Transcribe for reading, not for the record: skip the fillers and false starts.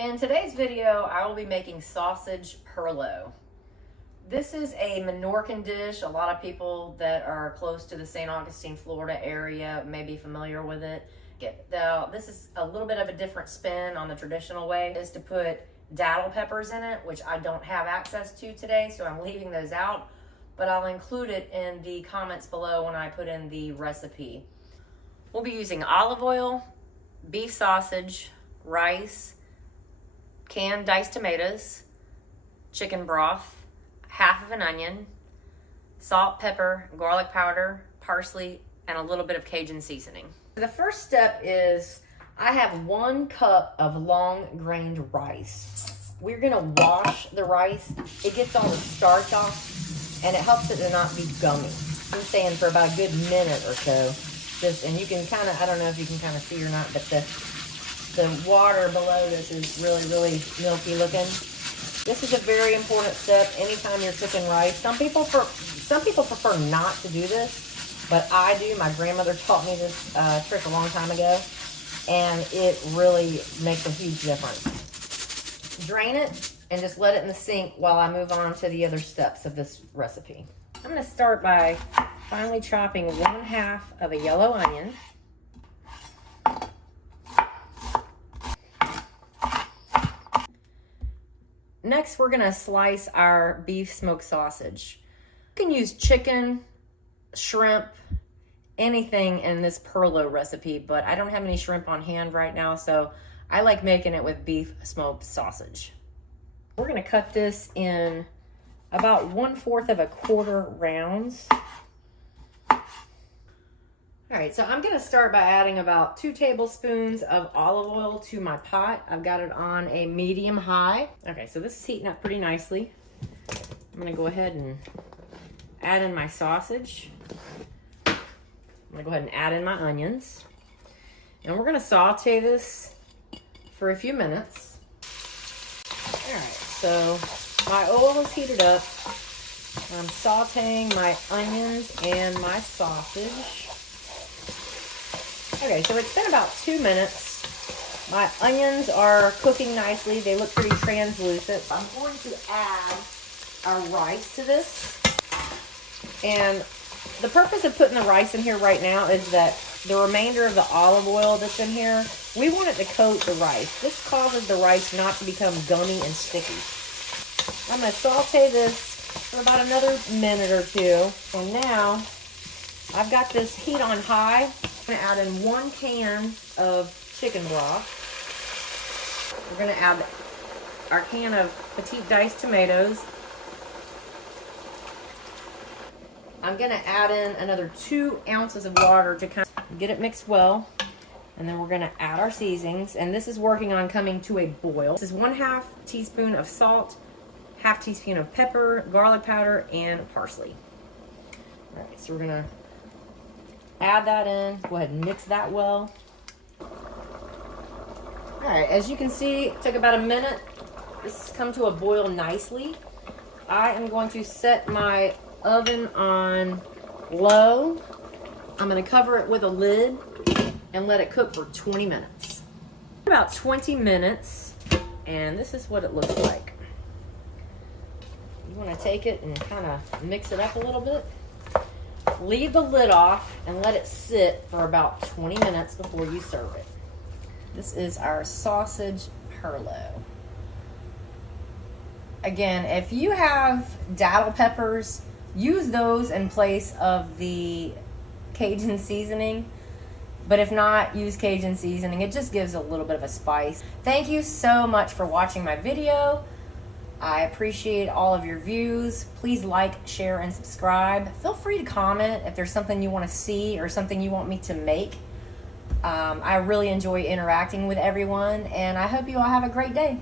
In today's video, I will be making sausage perlo. This is a Minorcan dish. A lot of people that are close to the St. Augustine, Florida area may be familiar with it. Now, this is a little bit of a different spin on the traditional way, is to put datil peppers in it, which I don't have access to today, so I'm leaving those out, but I'll include it in the comments below when I put in the recipe. We'll be using olive oil, beef sausage, rice, canned diced tomatoes, chicken broth, half of an onion, salt, pepper, garlic powder, parsley, and a little bit of Cajun seasoning. The first step is I have 1 cup of long grained rice. We're gonna wash the rice. It gets all the starch off and it helps it to not be gummy. I'm saying for about a good minute or so. And you can kind of, I don't know if you can kind of see or not, but the water below this is really, really milky looking. This is a very important step anytime you're cooking rice. Some people prefer not to do this, but I do. My grandmother taught me this trick a long time ago, and it really makes a huge difference. Drain it and just let it in the sink while I move on to the other steps of this recipe. I'm going to start by finely chopping 1/2 of a yellow onion. Next, we're gonna slice our beef smoked sausage. You can use chicken, shrimp, anything in this perlo recipe, but I don't have any shrimp on hand right now, so I like making it with beef smoked sausage. We're gonna cut this in about 1/4 of a quarter rounds. All right, so I'm gonna start by adding about 2 tablespoons of olive oil to my pot. I've got it on a medium high. Okay, so this is heating up pretty nicely. I'm gonna go ahead and add in my sausage. I'm gonna go ahead and add in my onions. And we're gonna saute this for a few minutes. All right, so my oil is heated up. I'm sauteing my onions and my sausage. Okay, so it's been about 2 minutes. My onions are cooking nicely. They look pretty translucent. I'm going to add our rice to this. And the purpose of putting the rice in here right now is that the remainder of the olive oil that's in here, we want it to coat the rice. This causes the rice not to become gummy and sticky. I'm going to saute this for about another minute or 2. And now I've got this heat on high. I'm going to add in 1 can of chicken broth. We're going to add our can of petite diced tomatoes. I'm going to add in another 2 ounces of water to kind of get it mixed well. And then we're going to add our seasonings. And this is working on coming to a boil. This is 1/2 teaspoon of salt, 1/2 teaspoon of pepper, garlic powder, and parsley. All right, so we're going to add that in. Go ahead and mix that well. All right, as you can see, it took about a minute. This has come to a boil nicely. I am going to set my oven on low. I'm going to cover it with a lid and let it cook for 20 minutes. About 20 minutes, and this is what it looks like. You want to take it and kind of mix it up a little bit. Leave the lid off and let it sit for about 20 minutes before you serve it. This is our sausage perlo. Again, if you have datil peppers, use those in place of the Cajun seasoning. But if not, use Cajun seasoning. It just gives a little bit of a spice. Thank you so much for watching my video. I appreciate all of your views. Please like, share, and subscribe. Feel free to comment if there's something you want to see or something you want me to make. I really enjoy interacting with everyone, and I hope you all have a great day.